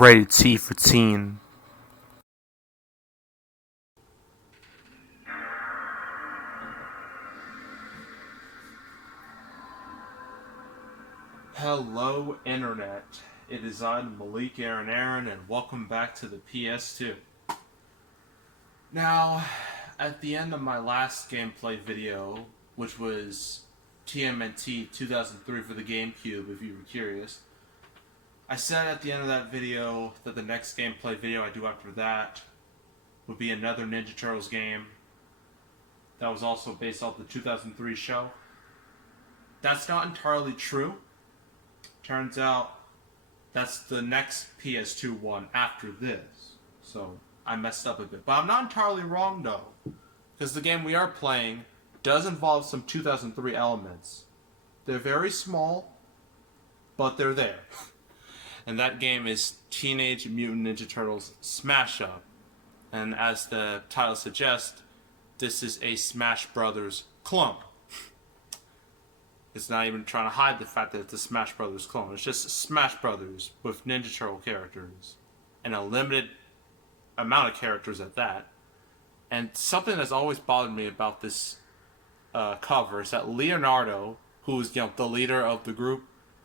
Rated T for teen. Hello, Internet. It is I, Malik Aaron, and welcome back to the PS2. Now, at the end of my last gameplay video, which was TMNT 2003 for the GameCube, if you were curious, I said at the end of that video that the next gameplay video I do after that would be another Ninja Turtles game that was also based off the 2003 show. That's not entirely true. Turns out that's the next PS2 one after this. So I messed up a bit. But I'm not entirely wrong though, because the game we are playing does involve some 2003 elements. They're very small, but they're there. And that game is Teenage Mutant Ninja Turtles Smash Up. And as the title suggests, this is a Smash Brothers clone. It's not even trying to hide the fact that it's a Smash Brothers clone. It's just Smash Brothers with Ninja Turtle characters. And a limited amount of characters at that. And something that's always bothered me about this cover is that Leonardo, who's the leader of the group,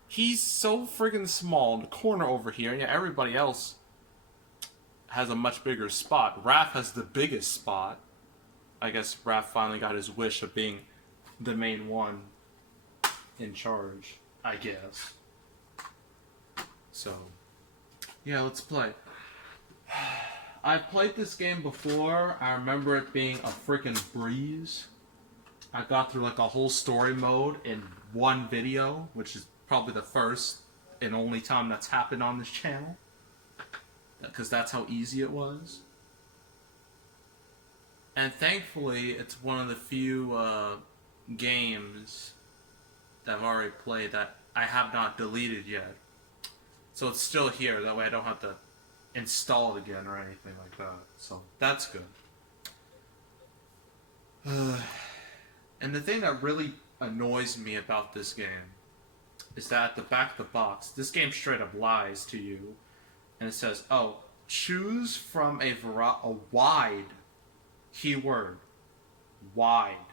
he's so freaking small in the corner over here, and yet everybody else has a much bigger spot. Raph has the biggest spot. I guess Raph finally got his wish of being the main one in charge, I guess. So, yeah, let's play. I've played this game before. I remember it being a freaking breeze. I got through like a whole story mode in one video, which is probably the first and only time that's happened on this channel, because that's how easy it was. And thankfully, it's one of the few games that I've already played that I have not deleted yet. So it's still here, that way I don't have to install it again or anything like that. So that's good. And the thing that really annoys me about this game is that at the back of the box, this game straight up lies to you, and it says, "Oh, choose from a wide keyword, wide,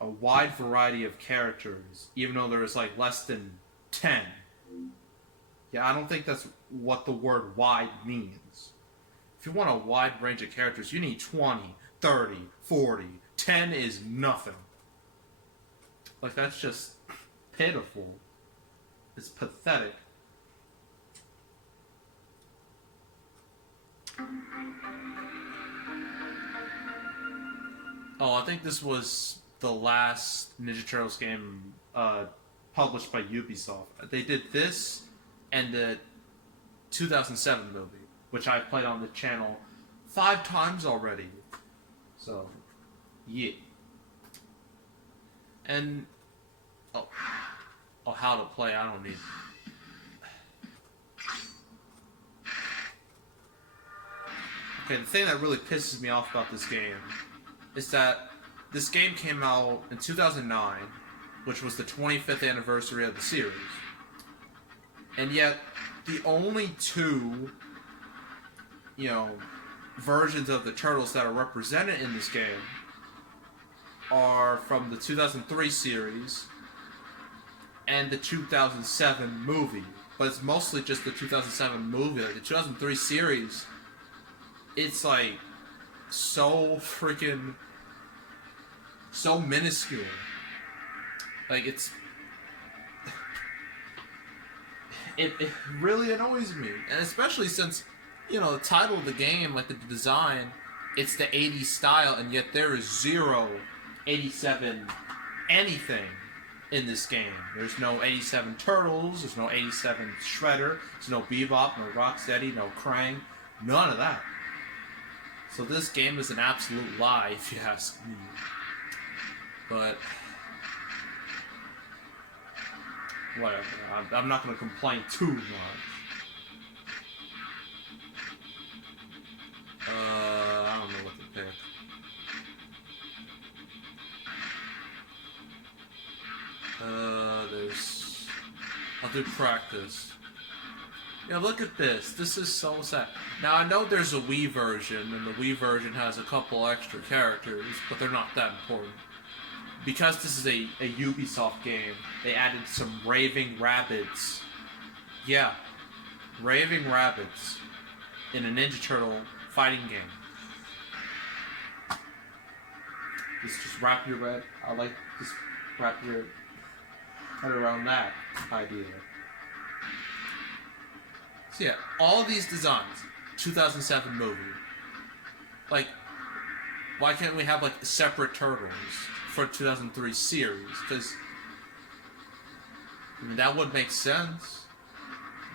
a wide variety of characters, even though there is like less than 10." Yeah, I don't think that's what the word wide means. If you want a wide range of characters, you need 20, 30, 40. 10 is nothing. Like, that's just pitiful. It's pathetic. Oh, I think this was the last Ninja Turtles game published by Ubisoft. They did this and the 2007 movie, which I've played on the channel 5 times already. So, yeah. And how to play, I don't need. Okay, the thing that really pisses me off about this game is that this game came out in 2009, which was the 25th anniversary of the series. And yet, the only two, versions of the Turtles that are represented in this game are from the 2003 series and the 2007 movie. But it's mostly just the 2007 movie. Like, the 2003 series, it's like so freaking, so minuscule. Like, it really annoys me. And especially since, the title of the game, like the design, it's the 80s style, and yet there is zero 87 anything in this game. There's no 87 Turtles, there's no 87 Shredder, there's no Bebop, no Rocksteady, no Krang, none of that. So this game is an absolute lie, if you ask me. But whatever, I'm not going to complain too much. I don't know what to pick. I'll do practice. Yeah, look at this. This is so sad. Now, I know there's a Wii version, and the Wii version has a couple extra characters, but they're not that important. Because this is a Ubisoft game, they added some raving rabbits. Yeah, raving rabbits in a Ninja Turtle fighting game. Just wrap your head. I like just wrap your head around that idea. So yeah, all these designs, 2007 movie. Like, why can't we have like separate Turtles for 2003 series? Because I mean that would make sense,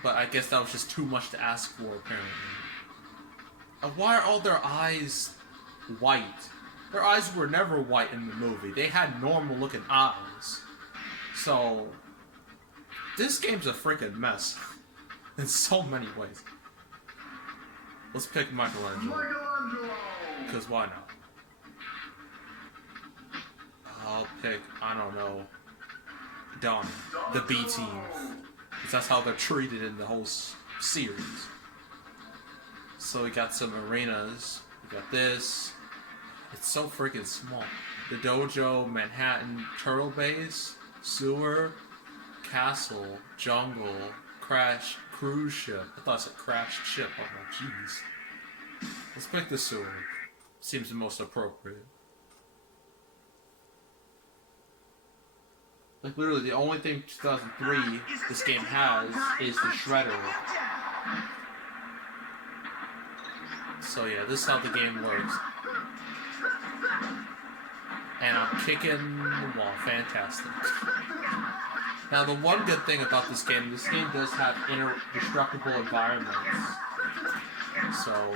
but I guess that was just too much to ask for apparently. And why are all their eyes white? Their eyes were never white in the movie. They had normal looking eyes. So this game's a freaking mess in so many ways. Let's pick Michelangelo. Because why not? I'll pick, I don't know, Donnie, the B team. Because that's how they're treated in the whole series. So we got some arenas. We got this. It's so freaking small. The dojo, Manhattan, Turtle Base, sewer, castle, jungle, crash, cruise ship. I thought it said crashed ship. Oh my jeez. Let's pick the sewer. Seems the most appropriate. Like literally the only thing 2003 this game has is the shredder. So yeah, this is how the game works. And I'm kicking the wall. Fantastic. Now the one good thing about this game does have indestructible environments. So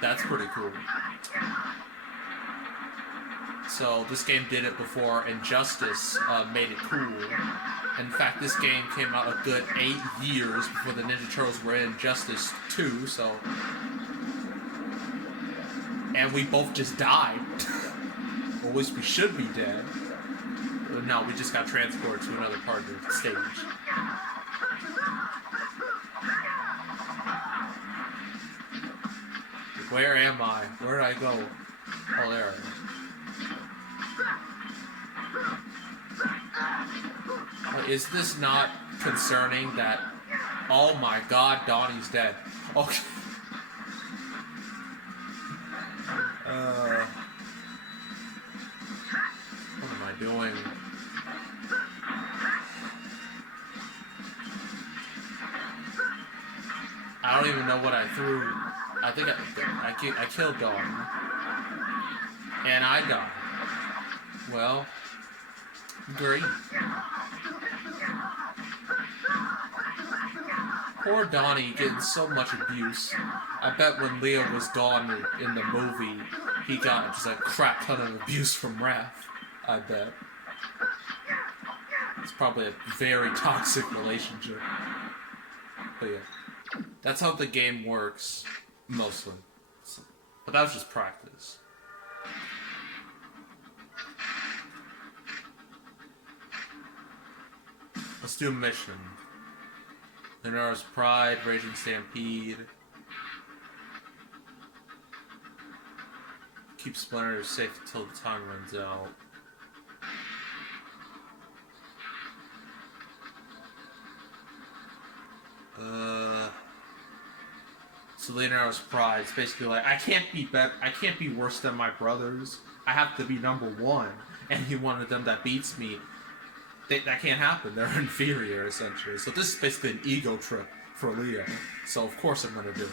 that's pretty cool. So this game did it before Injustice made it cool. In fact, this game came out a good 8 years before the Ninja Turtles were in Injustice 2, so... And we both just died. Or at least we should be dead. But no, we just got transported to another part of the stage. Where am I? Where did I go? Oh, there I am. Is this not concerning that... Oh my god, Donnie's dead. Okay. What am I doing? I don't even know what I threw. I think I killed Donnie. And I died. Well, great. Poor Donnie getting so much abuse. I bet when Leo was gone in the movie, he got just a crap ton of abuse from Raph. I bet. It's probably a very toxic relationship. But yeah. That's how the game works, mostly. But that was just practice. Let's do a mission. Leonardo's Pride, Raging Stampede. Keep Splinter safe until the time runs out. So Leonardo's Pride. It's basically like I can't be better. I can't be worse than my brothers. I have to be #1, and he wanted them that beats me. That can't happen. They're inferior, essentially. So this is basically an ego trip for Leo. So of course I'm going to do it.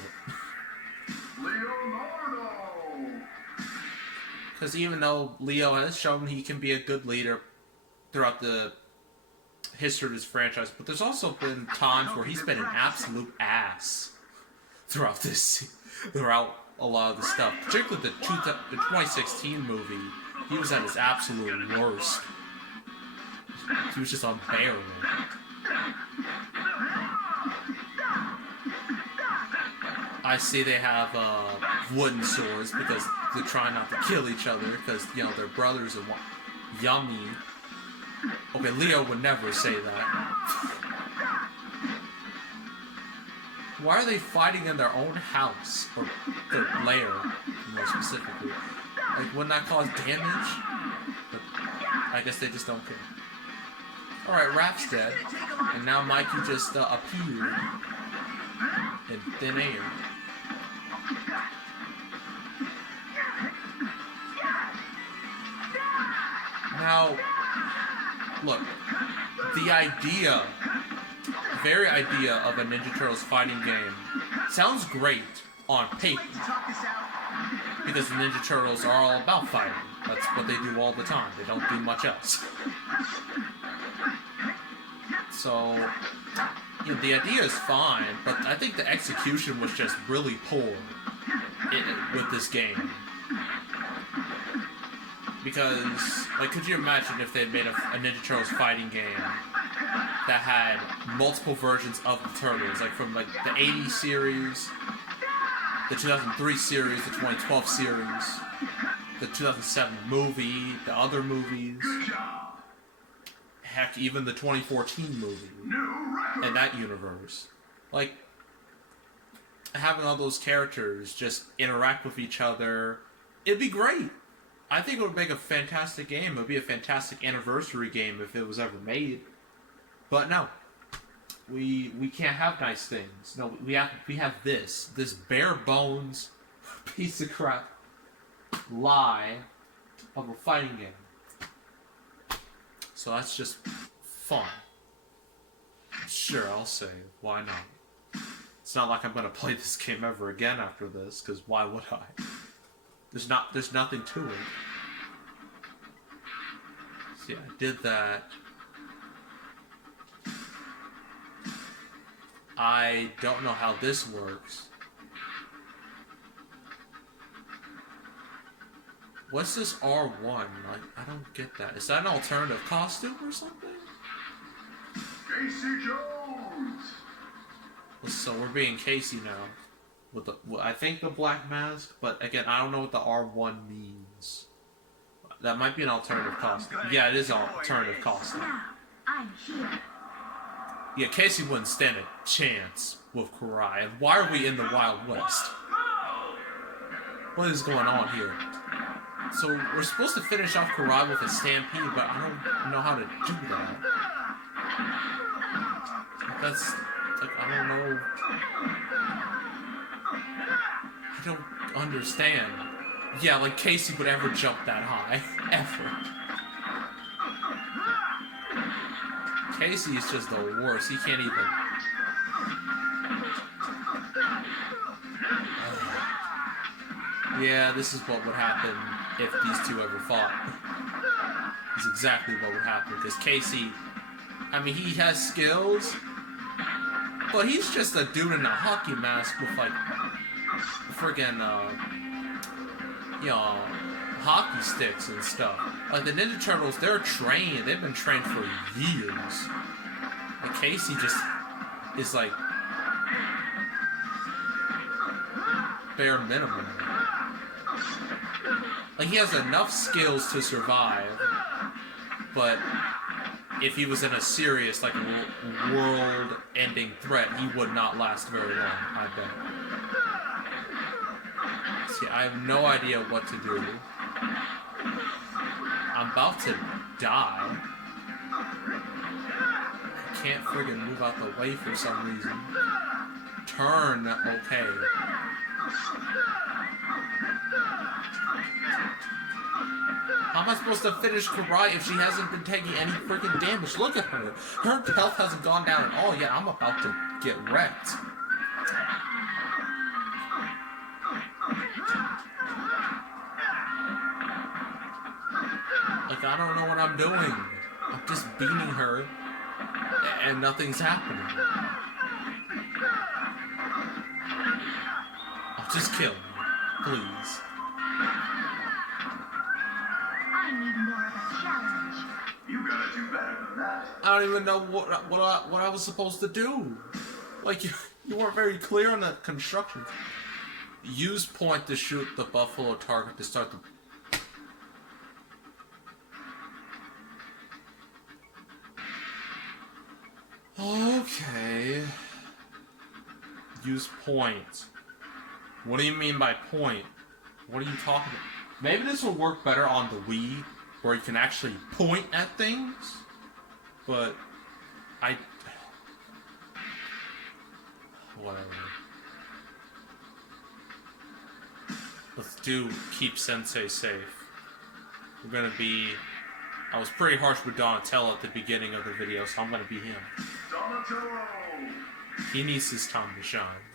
Because even though Leo has shown he can be a good leader throughout the history of his franchise, but there's also been times where he's been an absolute ass throughout a lot of the stuff. Particularly the 2016 movie, he was at his absolute worst. He was just unbearable. I see they have wooden swords because they're trying not to kill each other because, you know, they're brothers and yummy. Okay, Leo would never say that. Why are they fighting in their own house? Or their lair, more specifically. Like, wouldn't that cause damage? But I guess they just don't care. Alright, Raph's dead. And now Mikey just appeared in thin air. Now, look, the very idea of a Ninja Turtles fighting game sounds great on paper. Because the Ninja Turtles are all about fighting. That's what they do all the time. They don't do much else. So, you know, the idea is fine, but I think the execution was just really poor with this game. Because, like, could you imagine if they had made a Ninja Turtles fighting game that had multiple versions of the Turtles, like from like the 80s series, the 2003 series, the 2012 series, the 2007 movie, the other movies, heck, even the 2014 movie, and that universe. Like, having all those characters just interact with each other, it'd be great. I think it would make a fantastic game. It would be a fantastic anniversary game if it was ever made. But no. We can't have nice things. No, we have this bare bones piece of crap lie of a fighting game. So that's just fun. Sure, I'll say. Why not? It's not like I'm gonna play this game ever again after this, because why would I? There's nothing to it. See, I did that. I don't know how this works. What's this R1? Like, I don't get that. Is that an alternative costume or something? Casey Jones! So we're being Casey now. With the, I think the black mask, but again, I don't know what the R1 means. That might be an alternative costume. Yeah, it is an alternative costume. Now, I'm here. Yeah, Casey wouldn't stand a chance with Karai. And why are we in the Wild West? What is going on here? So we're supposed to finish off Karai with a stampede, but I don't know how to do that. That's like, I don't know. I don't understand. Yeah, like Casey would ever jump that high. Ever. Casey is just the worst. He can't even... Yeah, this is what would happen if these two ever fought. It's exactly what would happen. Because Casey... I mean, he has skills, but he's just a dude in a hockey mask with, like, friggin', you know, hockey sticks and stuff. Like, the Ninja Turtles, they're trained. They've been trained for years. And Casey just is, like, bare minimum. Like, he has enough skills to survive, but if he was in a serious, like, world-ending threat, he would not last very long, I bet. See, I have no idea what to do. I'm about to die. I can't friggin' move out the way for some reason. Turn, okay. How am I supposed to finish Karai if she hasn't been taking any freaking damage? Look at her. Her health hasn't gone down at all yet. I'm about to get wrecked. Like, I don't know what I'm doing. I'm just beating her, and nothing's happening. Oh, just kill me, please. I need more of a challenge. You gotta do better than that. I don't even know what I was supposed to do. Like, you weren't very clear on the constructions. Use point to shoot the buffalo target to start the... Okay. use point. What do you mean by point? What are you talking about? Maybe this will work better on the Wii, where you can actually point at things. But whatever. Let's do keep Sensei safe. We're gonna be... I was pretty harsh with Donatello at the beginning of the video, so I'm gonna be him. Donatello! He needs his time to shine.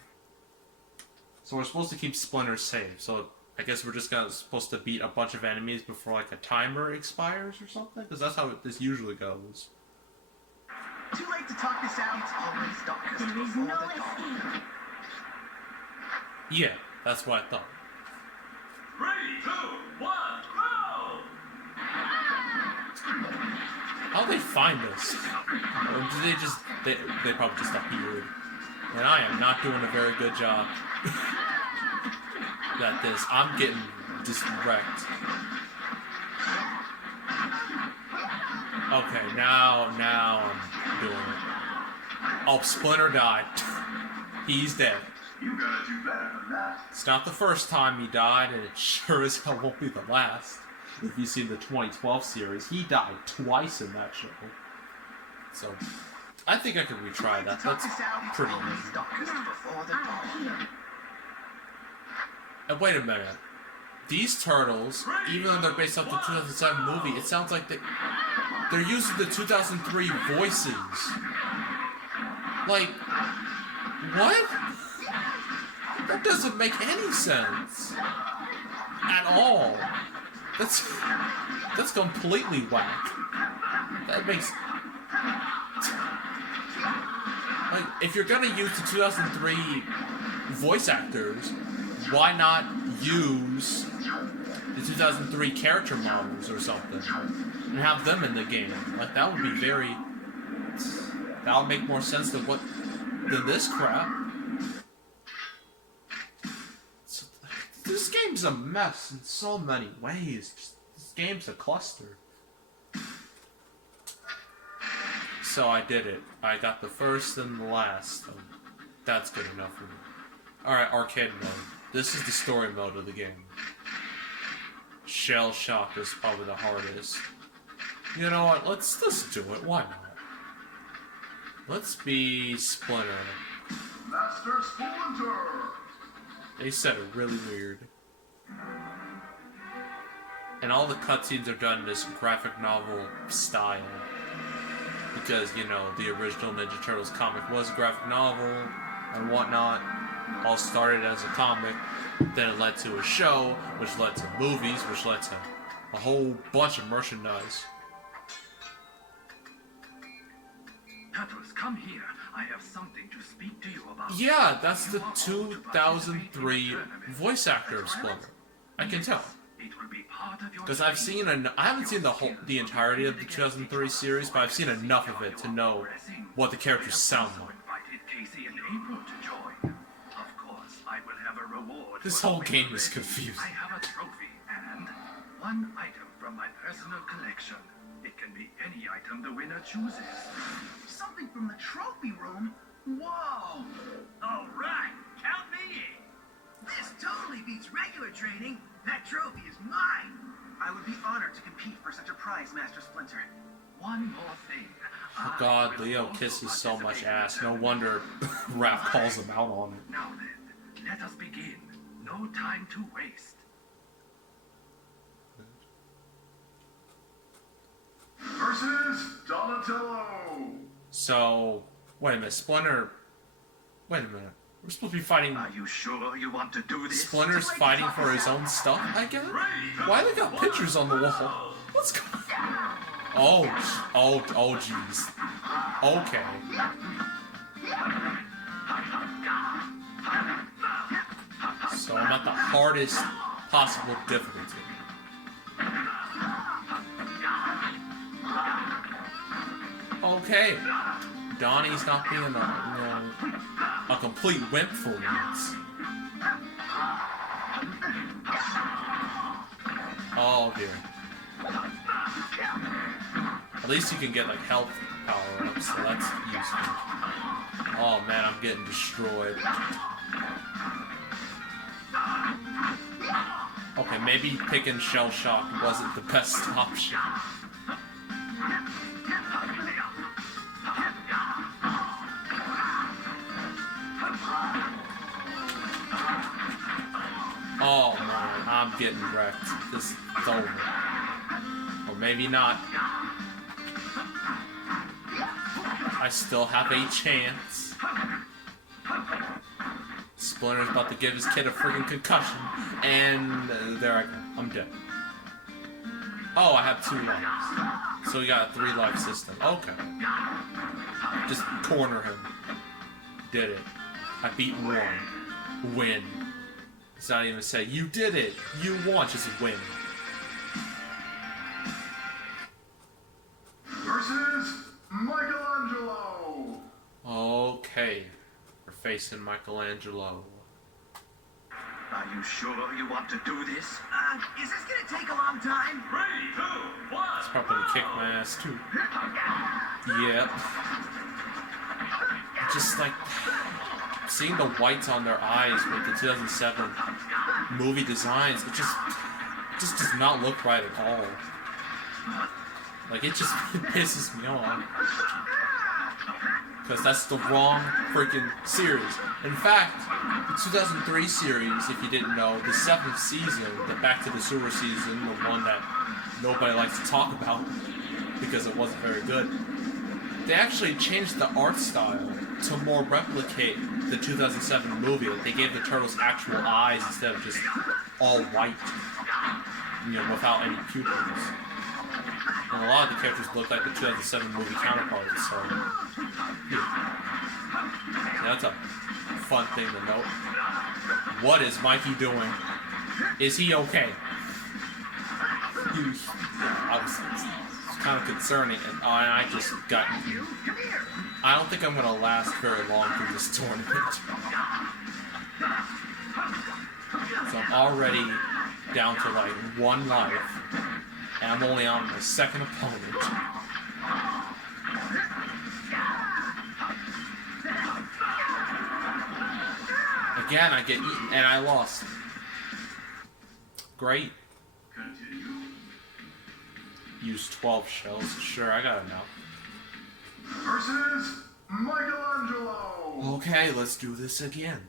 So we're supposed to keep Splinter safe, so I guess we're just supposed to beat a bunch of enemies before like a timer expires or something? Because that's how this usually goes. Too late to talk this out. It's always darkest There is before no the dawn. escape. Yeah, that's what I thought. 3, 2, 1, go! How'd they find us? Or did they just... They probably just appeared. And I am not doing a very good job at this. I'm getting just wrecked. Okay, now I'm doing it. Oh, Splinter died. He's dead. You gotta do better than that. It's not the first time he died, and it sure as hell won't be the last. If you see the 2012 series, he died twice in that show. So, I think I could retry that. That's pretty easy. Darkest before the dawn. I'm here. And wait a minute. These turtles, even though they're based off the 2007 movie, it sounds like they're using the 2003 voices. Like, what? That doesn't make any sense. At all. That's completely whack. That makes... Like, if you're gonna use the 2003 voice actors, why not use the 2003 character models or something and have them in the game? Like, that would be very... That would make more sense than this crap. This game's a mess in so many ways. This game's a cluster. So I did it. I got the first and the last. So that's good enough for me. Alright, arcade mode. This is the story mode of the game. Shell Shock is probably the hardest. You know what? Let's do it. Why not? Let's be Splinter. Master Splinter! They said it really weird. And all the cutscenes are done in this graphic novel style. Because, you know, the original Ninja Turtles comic was a graphic novel and whatnot. All started as a comic, then it led to a show, which led to movies, which led to a whole bunch of merchandise. Turtles, come here. I have something to speak to you about. Yeah, that's the 2003 voice actor of Splinter. I can tell. Because I've seen I haven't seen the entirety of the 2003 series, but I've seen enough of it to know what the characters sound like. This whole game is confusing. I have a trophy and one item from my personal collection. It can be any item the winner chooses. Something from the trophy room? Whoa! All right, count me in. This totally beats regular training. That trophy is mine. I would be honored to compete for such a prize, Master Splinter. One more thing. Oh god, Leo kisses so much ass. No wonder Raph calls him out on it. Now then, let us begin. No time to waste. Versus Donatello! So, wait a minute, Splinter... Wait a minute. We're supposed to be fighting... Are you sure you want to do this? Splinter's fighting for his own stuff, I guess? Why they got pictures on the wall? What's going on? Oh, jeez. Okay. So I'm at the hardest possible difficulty. Okay. Donnie's not being a complete wimp for once. Oh dear. At least you can get like health power-up, so that's useful. Oh man, I'm getting destroyed. Okay, maybe picking Shell Shock wasn't the best option. Oh man, I'm getting wrecked. This is over. Or maybe not. I still have a chance. Splinter's about to give his kid a freaking concussion, and there I go. I'm dead. Oh, I have 2 lives. So we got a 3-life system. Okay. Just corner him. Did it. I beat 1. Win. It's not even say, you did it! You won! Just win. Versus Michelangelo. Okay. We're facing Michelangelo. Are you sure you want to do this? Is this gonna take a long time? 3, 2, 1. It's probably gonna kick my ass too. Yep. Just like seeing the whites on their eyes with the 2007 movie designs, it just does not look right at all. Like it just pisses me off. Because that's the wrong freaking series. In fact, the 2003 series, if you didn't know, the 7th season, the Back to the Sewer season, the one that nobody likes to talk about because it wasn't very good, they actually changed the art style to more replicate the 2007 movie. Like they gave the turtles actual eyes instead of just all white, you know, without any pupils. And a lot of the characters look like the 2007 movie counterparts, so yeah. So that's a fun thing to note. What is Mikey doing? Is he okay? It's kind of concerning, and I just got... I don't think I'm going to last very long through this tournament. So I'm already down to like 1 life, and I'm only on my 2nd opponent. Again, I get eaten, and I lost. Great. Continue. Use 12 shells. Sure, I got enough. Versus Michelangelo. Okay, let's do this again.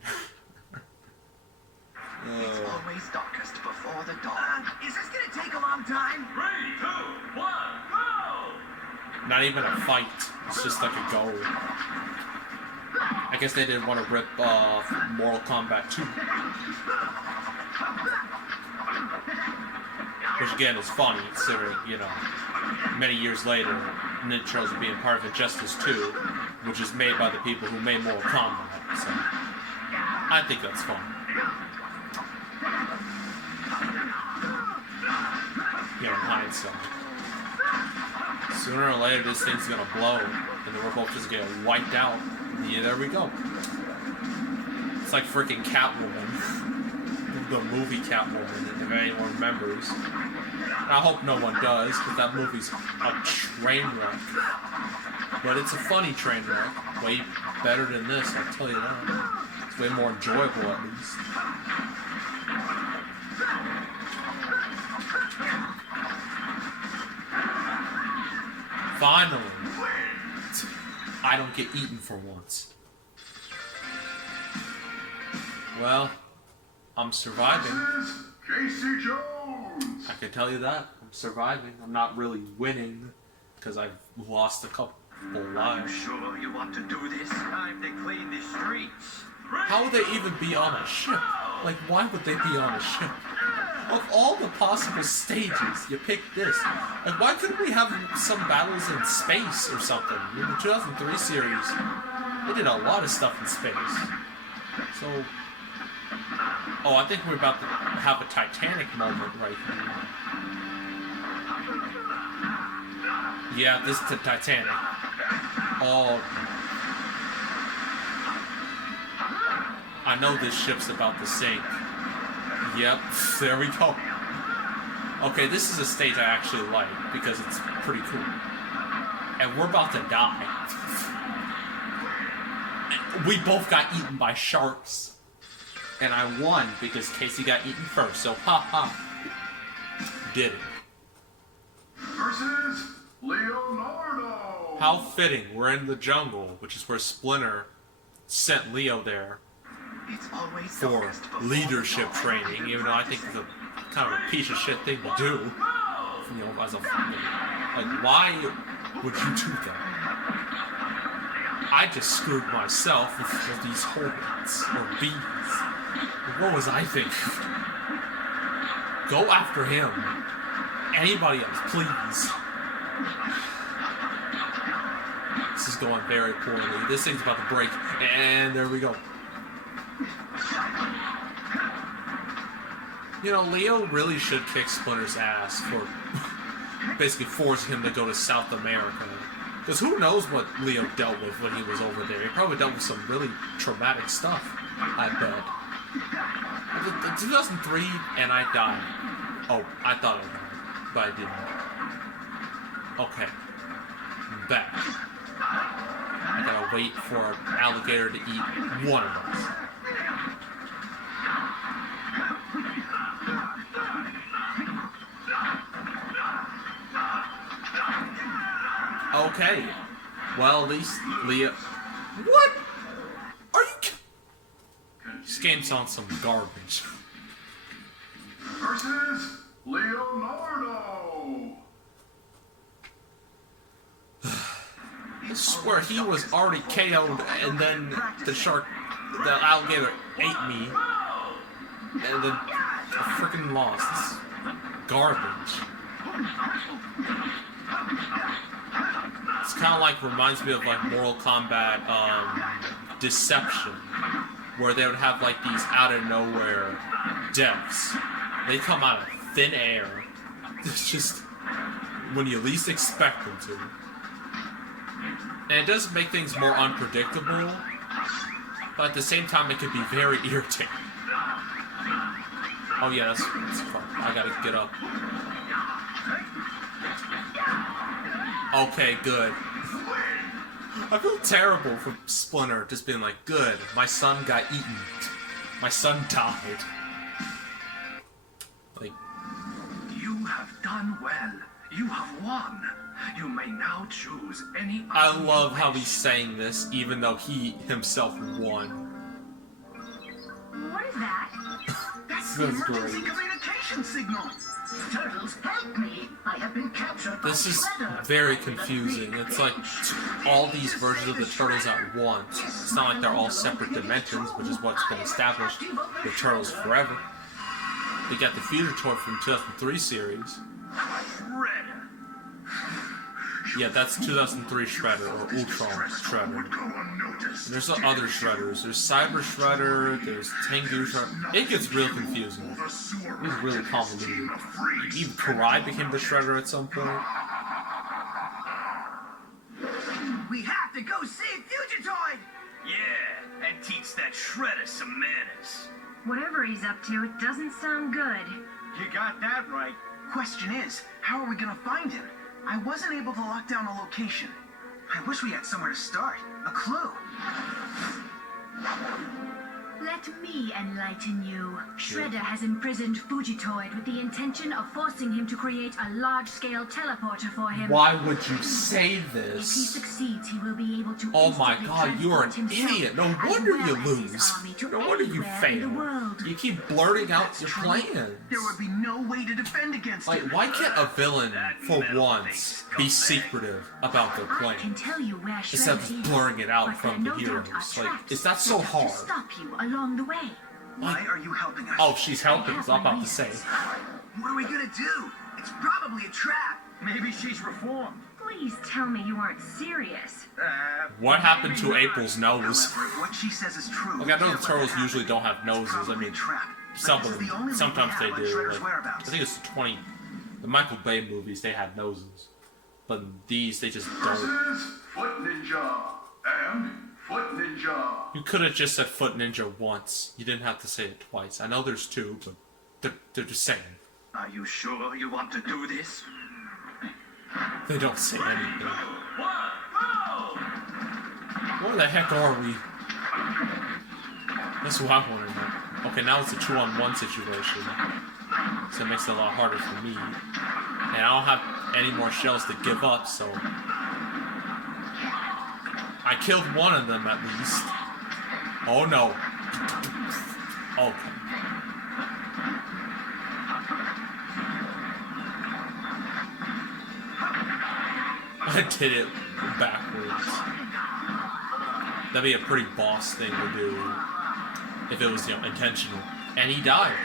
It's always darkest before the dawn. Is this gonna take a long time? 3, 2, 1, go! Not even a fight. It's just like a goal. I guess they didn't want to rip off Mortal Kombat 2. Which again is funny, considering, you know, many years later, Ninja Turtles are being part of Injustice 2, which is made by the people who made Mortal Kombat, so I think that's fun. You know, in hindsight. Sooner or later, this thing's gonna blow, and then we're both just gonna get wiped out. Yeah, there we go. It's like freaking Catwoman. The movie Catwoman, if anyone remembers. And I hope no one does, because that movie's a train wreck. But it's a funny train wreck. Way better than this, I'll tell you that. It's way more enjoyable, at least. Finally! I don't get eaten for once. Well, I'm surviving. Versus Casey Jones. I can tell you that. I'm surviving. I'm not really winning, because I've lost a couple Are you lives. sure you want to do this? Time to clean the streets. How would they even be on a ship? Like, why would they be on a ship? Of all the possible stages, you pick this. Like, why couldn't we have some battles in space or something? In the 2003 series, they did a lot of stuff in space. So... Oh, I think we're about to have a Titanic moment right here. Yeah, this is the Titanic. Oh... I know this ship's about to sink. Yep, there we go. Okay, this is a stage I actually like, because it's pretty cool. and we're about to die. We both got eaten by sharks. And I won because Casey got eaten first, so ha. Did it. Versus Leonardo. How fitting, we're in the jungle, which is where Splinter sent Leo there It's always for leadership training, even though I think it's a kind of a piece of shit thing to do. You know, as a like, why would you do that? I just screwed myself with these hornets or bees. What was I thinking? Go after him. Anybody else, please. This is going very poorly. This thing's about to break, and there we go. You know, Leo really should kick Splinter's ass for basically forcing him to go to South America. Because who knows what Leo dealt with when he was over there. He probably dealt with some really traumatic stuff, I bet. The 2003, and I died. Oh, I thought I died, but I didn't. Okay. I'm back. I gotta wait for an alligator to eat one of us. Okay. Well, at least Leo... What? Are you... This game sounds some garbage. Versus Leonardo. I swear he was already KO'd, and then the alligator ate me, and then I freaking lost. This is garbage. It's kind of like, reminds me of like Mortal Kombat Deception, where they would have like these out of nowhere deaths. They come out of thin air. It's just when you least expect them to. And it does make things more unpredictable, but at the same time it could be very irritating. Oh yeah, that's I gotta get up. Okay, good. I feel terrible for Splinter just being like, good, my son got eaten. My son died. Like, You have done well. You have won. You may now choose any. I love how he's saying this, even though he himself won. What is that? That's This the is emergency great. communication signal. Turtles, help me! I have been captured by This is Shredder. very confusing. It's like all these versions of the Turtles at once. It's not like they're all separate dimensions, which is what's been established with Turtles forever. We got the Future Toy from 2003 series. Shredder. Yeah, that's 2003 Shredder, or Ultron Shredder. Would go unnoticed. And there's other Shredders. There's Cyber Shredder, there's Tengu Shredder. It gets real confusing. The sewer It's really team convoluted. of freaks. Even Karai became the Shredder at some point. We have to go save Fugitoid! Yeah, and teach that Shredder some manners. Whatever he's up to, it doesn't sound good. You got that right. Question is, how are we gonna find him? I wasn't able to lock down a location. I wish we had somewhere to start. A clue. Let me enlighten you. Shredder has imprisoned Fugitoid with the intention of forcing him to create a large-scale teleporter for him. Why would you say If he this? succeeds, he will be able to Oh my instantly god, you are an transport himself, idiot. No as wonder well you as his lose. army to No wonder you anywhere in fail. the world. You keep blurting out That's your true. plans. There would be no way to defend against Like, him. why can't a villain, for metal once, face be comeback. secretive about their I can plan? tell you where Shredder Instead of just is, blurring it out but from there the no doubt heroes. are Like, traps is that so set up hard? to stop you along the way. Why are you helping us? Oh, she's helping us, I'm about to say. What are we gonna do? It's probably a trap. Maybe she's reformed. Please tell me you aren't serious. What happened to April's nose? However, what she says is true. Like, I know We the can't let turtles that usually happen. don't have It's noses. I probably mean, a trap. But some this of is the only them, way sometimes we they have on do. Shredder's Like, I whereabouts. think it's the the Michael Bay movies, they had noses. But these, they just don't. Versus Foot Ninja. And Foot Ninja. You could have just said Foot Ninja once. You didn't have to say it twice. I know there's two, but they're just saying. Are you sure you want to do this? They don't say anything. One, Where the heck are we? That's what I want to know. Okay, now it's a 2-on-1 situation. So it makes it a lot harder for me. And I don't have any more shells to give up, so... I killed one of them at least. Oh no. Okay. I did it backwards. That'd be a pretty boss thing to do if it was, intentional. And he died.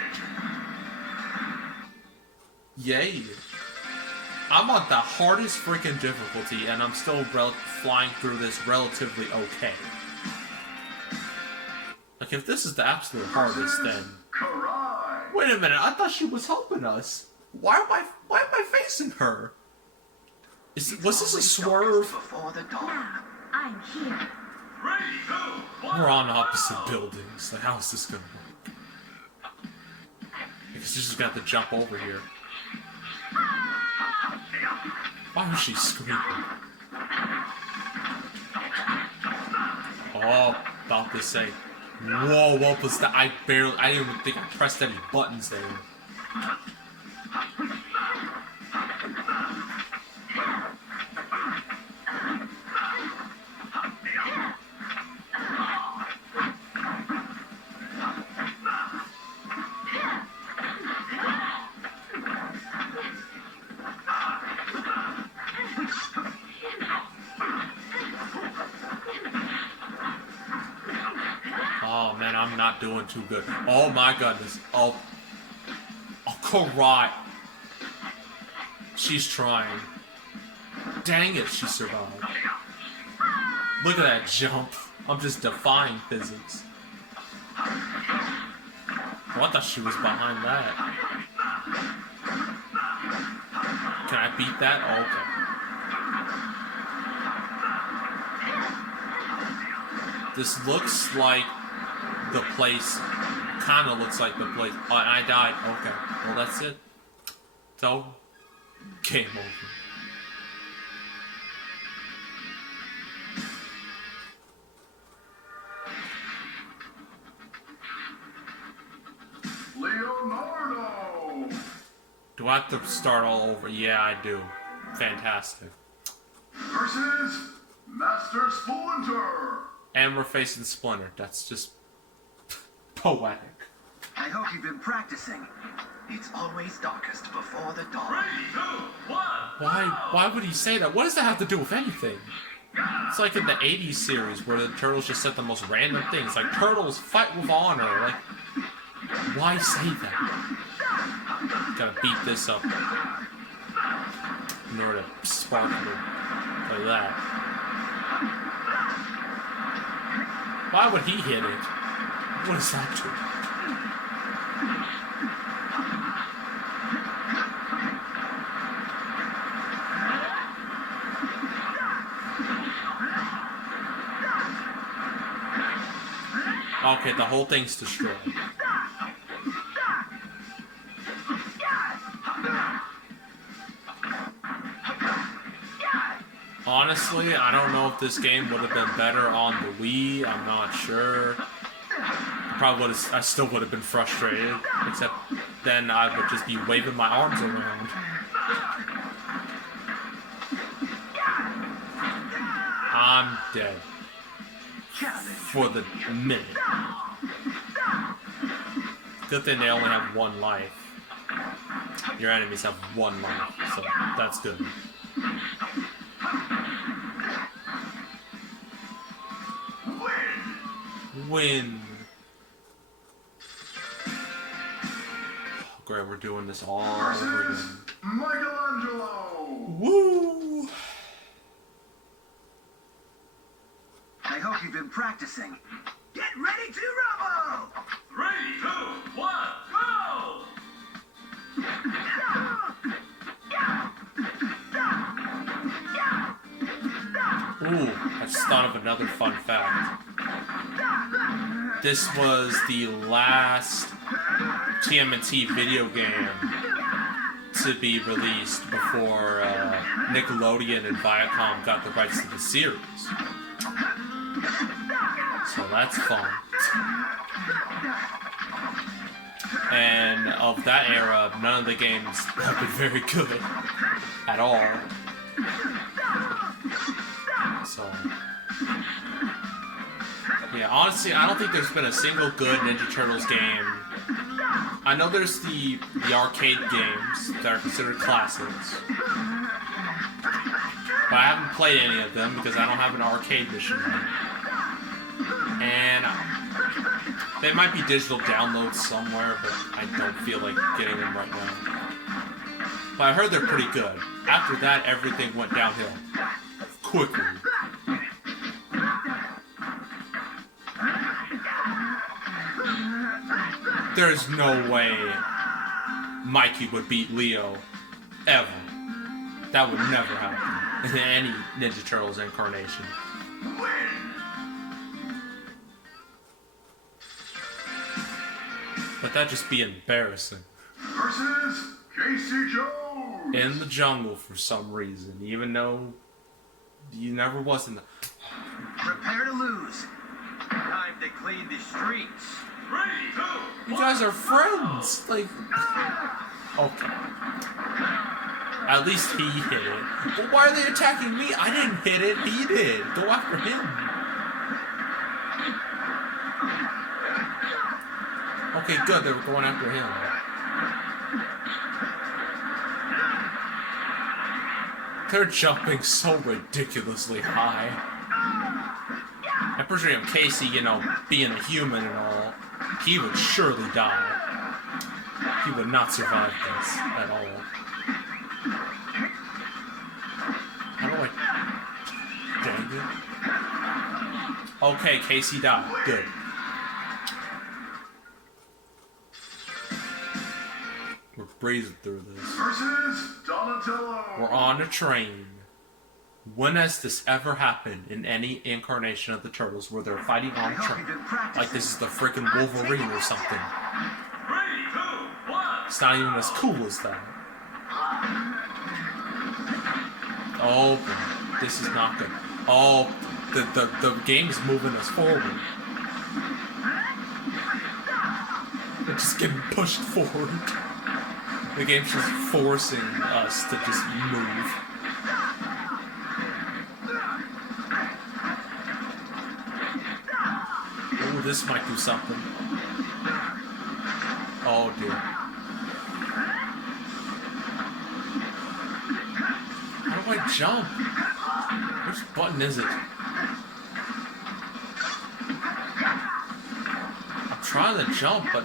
Yay. I'm on the hardest freaking difficulty, and I'm still flying through this relatively okay. Like, if this is the absolute hardest, then... Wait a minute, I thought she was helping us. Why am I facing her? Was this a swerve? Now, I'm here. We're on opposite buildings. Like, how is this gonna work? Because she's just got to jump over here. Why was she screaming? Oh, about to say. Whoa, what was that? I didn't even think I pressed any buttons there. Oh man, I'm not doing too good. Oh my goodness. Oh, Karat. She's trying. Dang it, she survived. Look at that jump. I'm just defying physics. Oh, I thought she was behind that. Can I beat that? Oh, okay. This looks like the place, kind of looks like the place. Oh, and I died. Okay. Well, that's it. So, game over. Leonardo! Do I have to start all over? Yeah, I do. Fantastic. Versus Master Splinter! And we're facing Splinter. That's just poetic. I hope you've been practicing. It's always darkest before the dawn. 3, 2, 1. Why would he say that? What does that have to do with anything? It's like in the 80s series where the Turtles just said the most random things. Like, Turtles fight with honor. Like, why say that? Gotta beat this up in order to spark it like that. Why would he hit it? What does that do? Okay, the whole thing's destroyed. Honestly, I don't know if this game would have been better on the Wii. I'm not sure. I still would have been frustrated. Except then I would just be waving my arms around. I'm dead. For the minute. Good thing they only have one life. Your enemies have one life, so that's good. Win. Great, we're doing this all over again. Michelangelo! Woo! I hope you've been practicing. Get ready to rumble! 3, 2, 1, go! Ooh, I just thought of another fun fact. This was the last TMNT video game to be released before Nickelodeon and Viacom got the rights to the series. So that's fun. And of that era, none of the games have been very good at all. So, yeah, honestly, I don't think there's been a single good Ninja Turtles game. I know there's the arcade games that are considered classics, but I haven't played any of them because I don't have an arcade machine. And they might be digital downloads somewhere, but I don't feel like getting them right now. But I heard they're pretty good. After that, everything went downhill quickly. There's no way Mikey would beat Leo, ever. That would never happen in any Ninja Turtles incarnation. But that'd just be embarrassing. Versus Casey Jones. In the jungle for some reason, even though you never was in the... Prepare to lose. Time to clean the streets. 3, 2, You guys are friends! Like... Okay. At least he hit it. But why are they attacking me? I didn't hit it, he did. Go after him. Okay, good, they were going after him. They're jumping so ridiculously high. I presume Casey, you know, being a human and all, he would surely die. He would not survive this at all. How do I... Dang it. Okay, Casey died. Good. We're breezing through this. Versus Donatello. We're on a train. When has this ever happened in any incarnation of the Turtles where they're fighting on a train? Like this is the freaking Wolverine or something. 3, 2, 1. It's not even as cool as that. Oh, this is not good. Oh, the game is moving us forward. We're just getting pushed forward. The game's just forcing us to just move. Oh, this might do something. Oh dear. How do I jump? Which button is it? I'm trying to jump, but...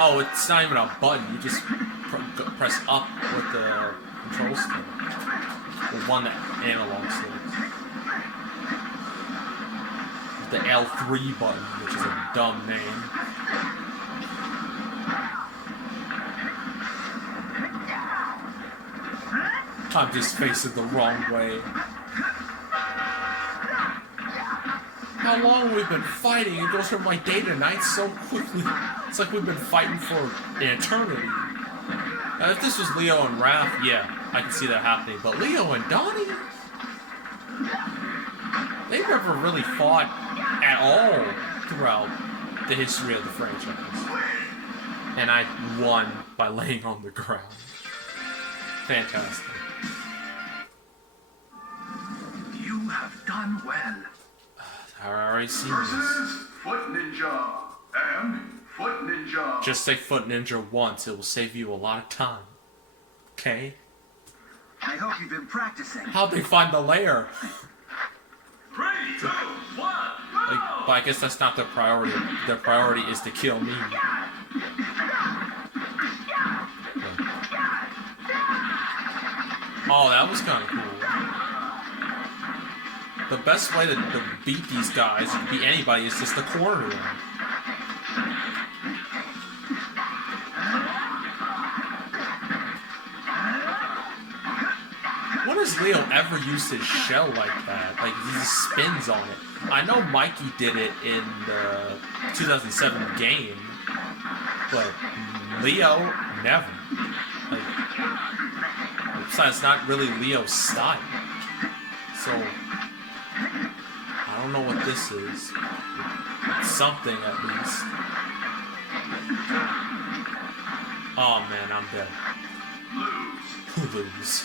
Oh, it's not even a button. You just press up with the control stick. The one that analog sticks. The L3 button, which is a dumb name. I'm just facing the wrong way. How long have we been fighting? It goes from like day to night so quickly. It's like we've been fighting for an eternity. Now, if this was Leo and Raph, yeah, I can see that happening. But Leo and Donnie? They've never really fought at all throughout the history of the franchise. And I won by laying on the ground. Fantastic. You have done well. I already seen this. Versus Foot Ninja. And Foot Ninja. Just say Foot Ninja once, it will save you a lot of time. Okay? I hope you've been practicing. How'd they find the lair? 3, 2, 1, go! Like, but I guess that's not their priority. Their priority is to kill me. Oh, that was kind of cool. The best way to beat these guys, to beat anybody, is just to corner them. When has Leo ever used his shell like that? Like, he spins on it. I know Mikey did it in the 2007 game, but Leo, never. Like, besides, it's not really Leo's style. So, don't know what this is. It's something at least. Oh man, I'm dead. Lose.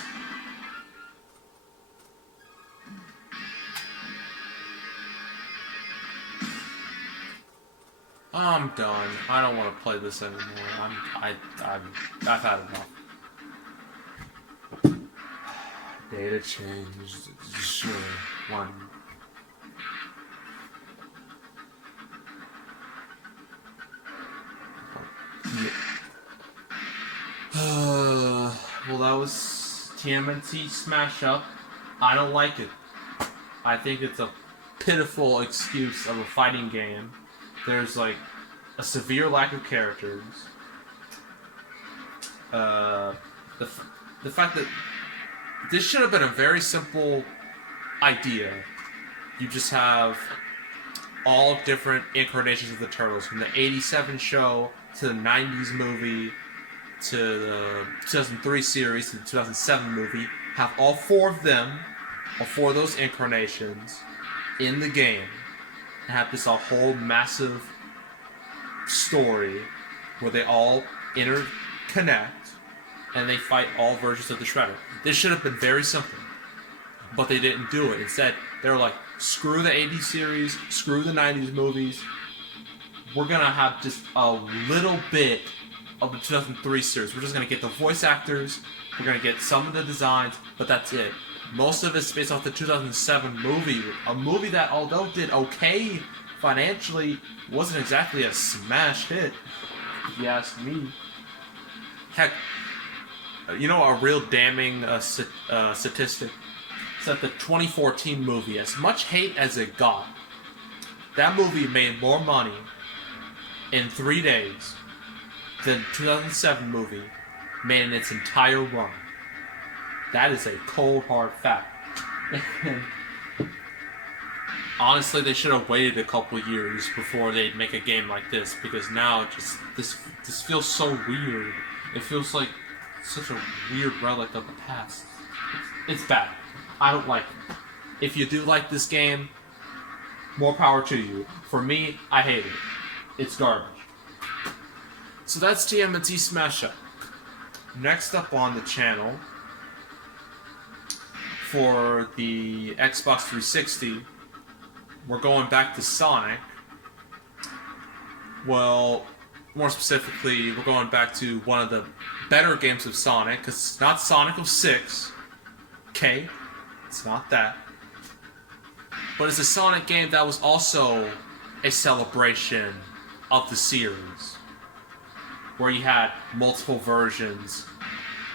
I'm done. I don't want to play this anymore. I've had enough. Data changed. Sure. One. Well, that was TMNT Smash Up. I don't like it. I think it's a pitiful excuse of a fighting game. There's like a severe lack of characters. The fact that this should have been a very simple idea. You just have all different incarnations of the Turtles, from the '87 show to the '90s movie to the 2003 series to the 2007 movie. Have all four of them, all four of those incarnations, in the game. And have this a whole massive story where they all interconnect and they fight all versions of the Shredder. This should have been very simple, but they didn't do it. Instead, they were like, screw the 80s series, screw the 90s movies. We're gonna have just a little bit of the 2003 series. We're just gonna get the voice actors, we're gonna get some of the designs, but that's it. Most of it's based off the 2007 movie, a movie that, although did okay financially, wasn't exactly a smash hit, if you ask me. Heck, you know, a real damning statistic is that the 2014 movie, as much hate as it got, that movie made more money in 3 days than the 2007 movie made in its entire run. That is a cold, hard fact. Honestly, they should have waited a couple years before they'd make a game like this, because now just this feels so weird. It feels like such a weird relic of the past. It's bad. I don't like it. If you do like this game, more power to you. For me, I hate it. It's garbage. So that's TMNT Smash Up. Next up on the channel, for the Xbox 360, we're going back to Sonic. Well, more specifically, we're going back to one of the better games of Sonic, because it's not Sonic 06. Okay? It's not that. But it's a Sonic game that was also a celebration of the series, where you had multiple versions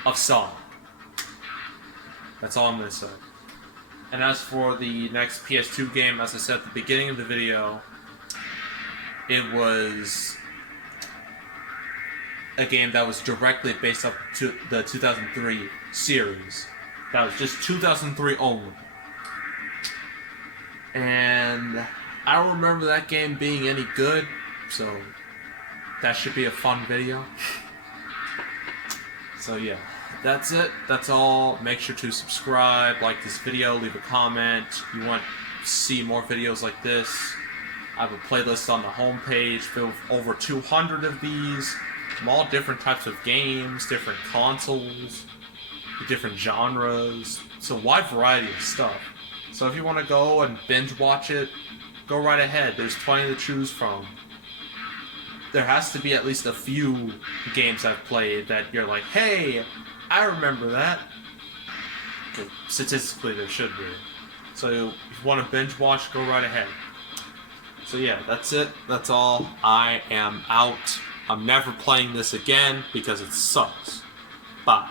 of Sonic. That's all I'm going to say. And as for the next PS2 game, as I said at the beginning of the video, it was a game that was directly based off the 2003 series. That was just 2003 only. And I don't remember that game being any good, so that should be a fun video. So yeah, that's it. That's all. Make sure to subscribe, like this video, leave a comment. If you want to see more videos like this, I have a playlist on the homepage filled with over 200 of these from all different types of games, different consoles, different genres. It's a wide variety of stuff. So if you want to go and binge watch it, go right ahead. There's plenty to choose from. There has to be at least a few games I've played that you're like, hey, I remember that. Statistically, there should be. So if you want to binge watch, go right ahead. So yeah, that's it. That's all. I am out. I'm never playing this again because it sucks. Bye.